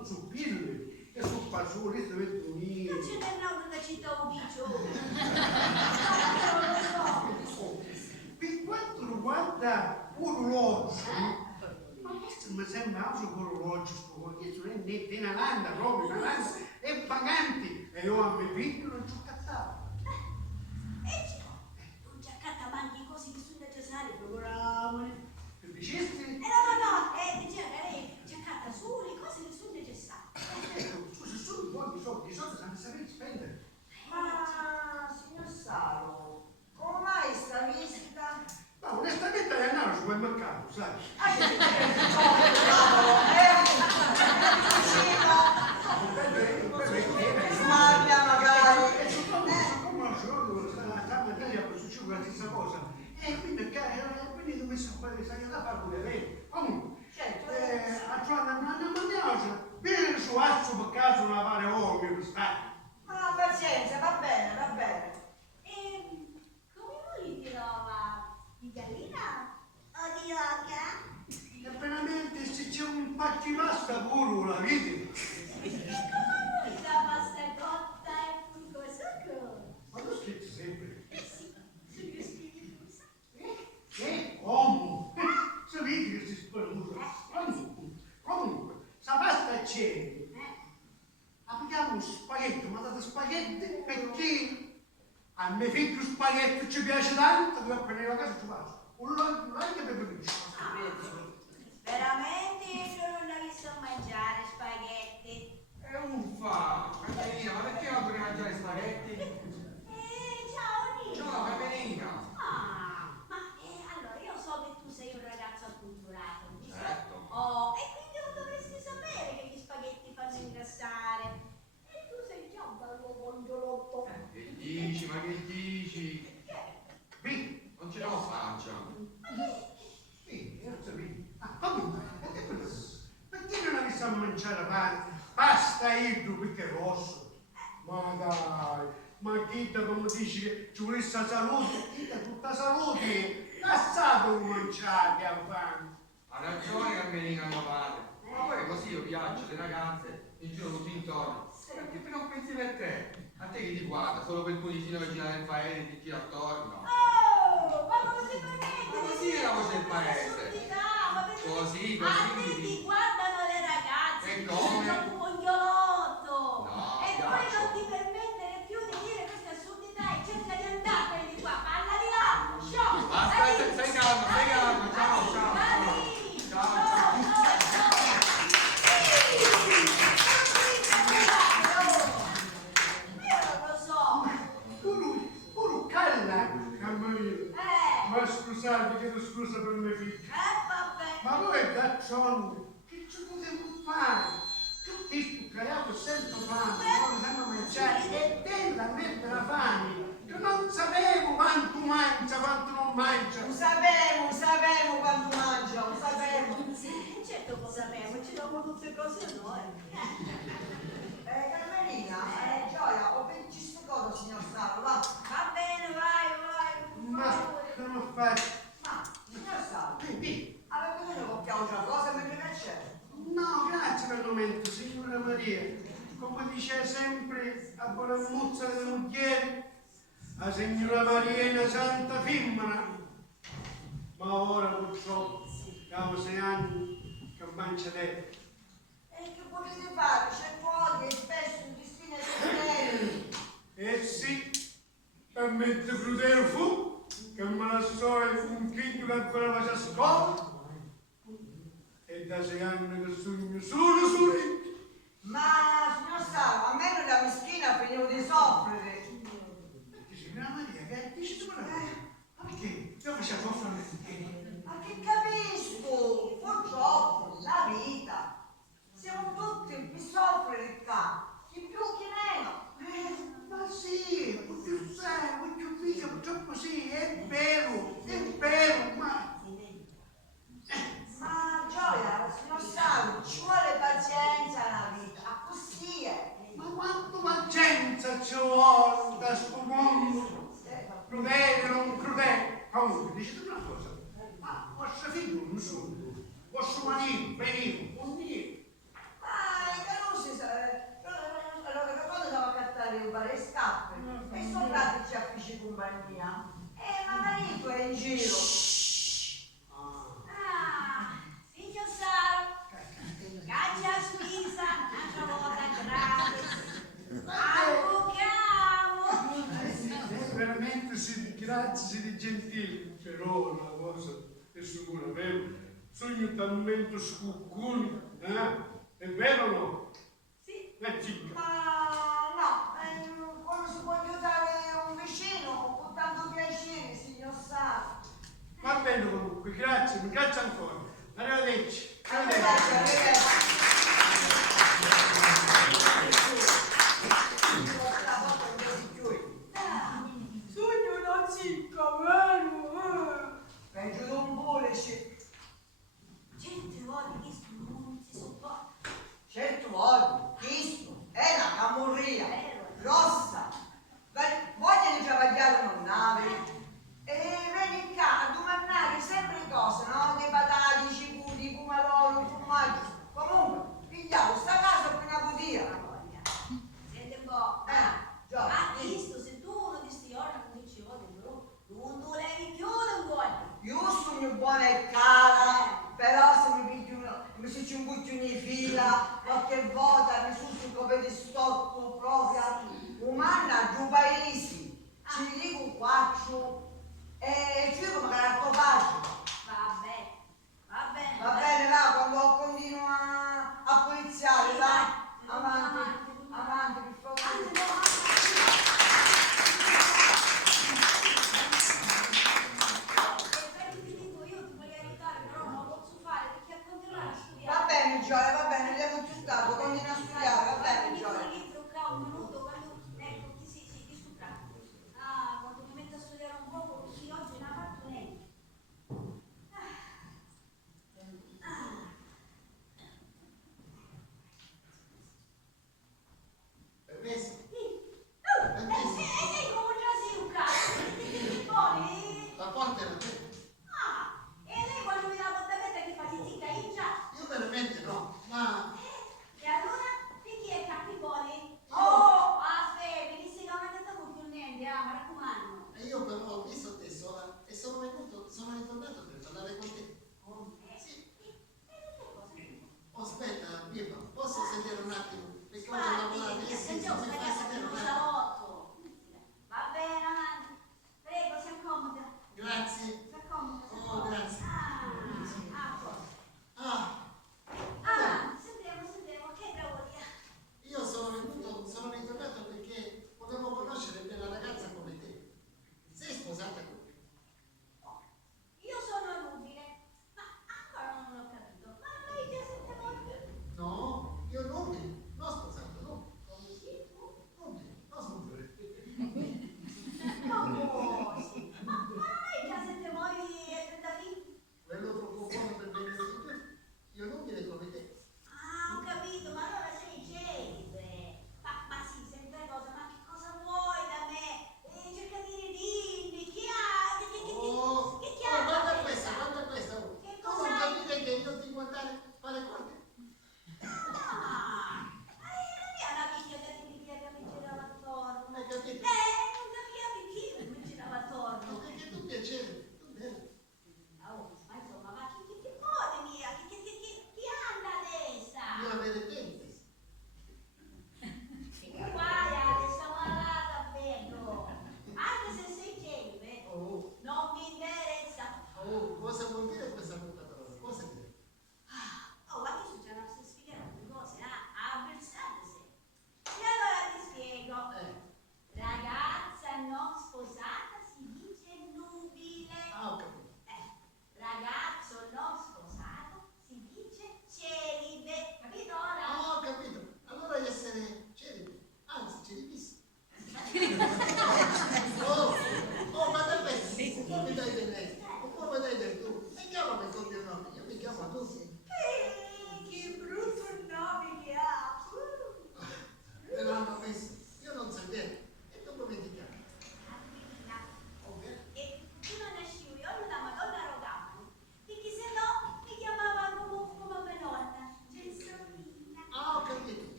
non su pille, e su fasole, si mette unire. Non ce n'è una città ufficio. Per quanto riguarda orologio, ma questo mi sembra altro che orologio, questo non è né una landa, proprio una landa, è pagante, e io a me piccolo non ci ho cattato. Non ci accatta manchi cose che sono necessarie, procuramole. Che dicesti? No, diceva che lei ci accatta solo le cose che sono necessarie. Scusa, sono buoni soldi, i soldi sanno sapere spendere. Ma, signor Salo, come mai sta visita? Ma onestamente è andare al supermercato, sai? Smarria magari. Quindi dove sono quelli sai da fare pure lei. Comunque, Certo. vieni su Azzo per caso una pare olio per stare. Ma pazienza, va bene, va bene. Come voi ti trova? Di gallina o di oca? E veramente se c'è un pacco di pasta pure la vedi. E come voi la pasta cotta e fungo succo? Ma tu scherzi sempre. Sì, sono io scrivo cosa. Come? Se vedi che si spermuta. Comunque, sta pasta c'è. Abbiamo un spaghetto, ma date spaghetti perché a me figlio spaghetto ci piace tanto, che appena arrivo a casa ci faccio. Un lancio per peperuccio. Veramente io non ho visto mangiare spaghetti. È uffa! Caterina, ma perché non puoi mangiare spaghetti? Ciao Nino. Ciao, Caterina! Ma allora io so che tu sei un ragazzo acculturato, giusto? Certo. Oh, e quindi lo dovresti sapere che gli spaghetti fanno ingrassare. E tu sei già un bello congiolotto. Che dici, ma che dici? Vedi? Non ce la faccia! Sì, io sapevo. Comunque, perché non avessi a mangiare pasta idro perché rosso? Ma dai, ma chi da come dici che ci volesse la salute, chi da tutta salute, lasciate un mangiare che ha fame. Ha ragione Carmelina mio padre, ma poi così io piaccio le ragazze, mi giro tutti intorno. Perché tu non pensi per te? A te che ti guarda, solo per il tunisino che gira nel paese e ti gira attorno. Oh, ma come si permette? Ma così è la voce del paese. Ma perché Così, a te così. ti guardano le ragazze, E tu come? sei un congiolotto. No, E poi piaccio. non ti permettere più di dire queste assurdità e cerca di andartene di qua. Parla di là, sciocco. Aspetta, stai calmo, ciao, ciao. Ciao. Io non lo so. Pure calla, Carmelina. Ma scusate, chiedo scusa per me figlio. Vabbè. Ma voi caccioni, che ci potevo fare? Tutti stuccagliato senza fame, non sanno mangiare e tende a mettere la fame. Che non sapevo quanto mangia, quanto non mangia. Lo sapevo quando mangia, lo sapevo. Certo che lo sapevo, ci dopo tutte cose noi. Carmelina, Gioia, ho ben chiesto cosa, signor Salo, va. Va bene, vai. Ma come fare? Ma, signor Salo, Quindi, avete bisogno che compriamo una cosa mentre che c'è? no, grazie per il momento, signora Maria. Come dice sempre a Bonamuzza delle Mucchiere, la signora Maria è una santa femmina. Ma ora purtroppo, abbiamo 6 anni che mangia te. E che potete fare? C'è fuori e spesso in destino e Eh sì, per mentre Crudero fu, che me la so un figlio che ancora faceva scuola, e da 6 anni che sogno solo lì. Ma, signor Salo, a me non la meschina finivo di soffrire. Signora Maria, che dici tu? Ma perché? Io facevo soffrire perché? Ma che capisco? Purtroppo, la vita. Siamo tutti più soffrire qua, chi più chi meno. Ma sì, più sai, più figlio, purtroppo sì, è vero, ma... Ma Gioia, signor Salo, ci vuole pazienza nella vita, a così è. Ma quanto pazienza ci vuole da sto mondo? Crudele, non crudele. Comunque, dicete una cosa, ma vostro figlio non sono, vostro marito, benino, buon Dio. Ma giro. Signor Saro, caccia spisa, un'altra volta gratis. Avvocamo. Veramente grazie, siete gentili, però una cosa è sicura, vero? Sogno talmente scuccuni, È vero o no? Sì. Cicca. Ma no, quando si può aiutare un vicino con tanto piacere, signor Saro. Va bene comunque, grazie, grazie ancora. Arrivederci. Arrivederci, arrivederci. Sogno una cicca, vero? Peggio di un bullici. Certe volte questo non si sopporta. Certo voglio, questo è una camurria grossa. Voglio di travagliare una nave e vieni qua a domandare sempre cose, no? Dei patate, cicuti, pomodoro, formaggi. Comunque, pigliamo sta casa appena potia. Senti un po'. Già. Ma visto, se tu uno di sti giorni cominci a non tu levi più un guardi. Io sono buona e cara, però se mi pigli mi si ci imbuccio in fila, qualche volta mi succio come di stocco proprio, umana giù paesi, ci dico quattro e ci dico magari a pagina. Va bene. Va bene, va, quando continuo a poliziare, va, avanti, per favore. Va bene, Gioia, va bene, abbiamo giustato, continua a studiare, va bene, Gioia. Un minuto, quando ecco, sì, discutrà. Quando mi metto a studiare un poco, così oggi ne ha fatto lei. Permesso? E lei come già si un cazzo? Poi? La porta era te. E lei quando mi dà la bottega che fa zicca in già? Io veramente no, ma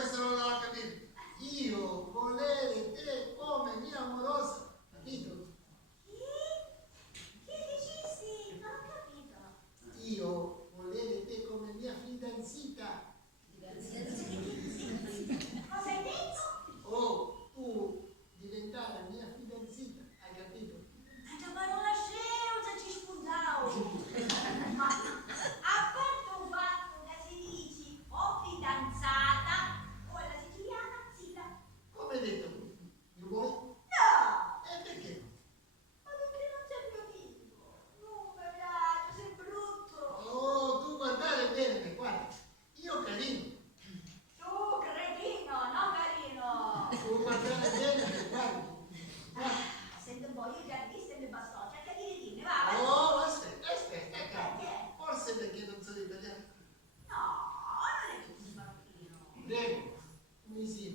questo non l'ho capito. Io volere te come mia amorosa, capito? Che dicisti? Non ho capito. Io volere te come mia fidanzita. Cosa hai detto? Oh, tu diventare la mia fidanzita, hai capito? Una parola sceusa ci spuntavo. Ma a parte un fatto che si dici o fidanzata o la siciliana, zita. Come hai detto tu? Io vuoi? No! E perché? Ma perché non sei mio amico? Non mi piace, sei brutto. Oh, tu guardare bene, guarda, io carino. Tu cretino, non carino. Tu guardare bene, guarda. Sento un po', io già visto e mi bastò. Cerca di dirmi, va. Oh, aspetta, calma. Perché? Forse perché non sono italiano. No, non è che sei bambino. Prego, mi sia.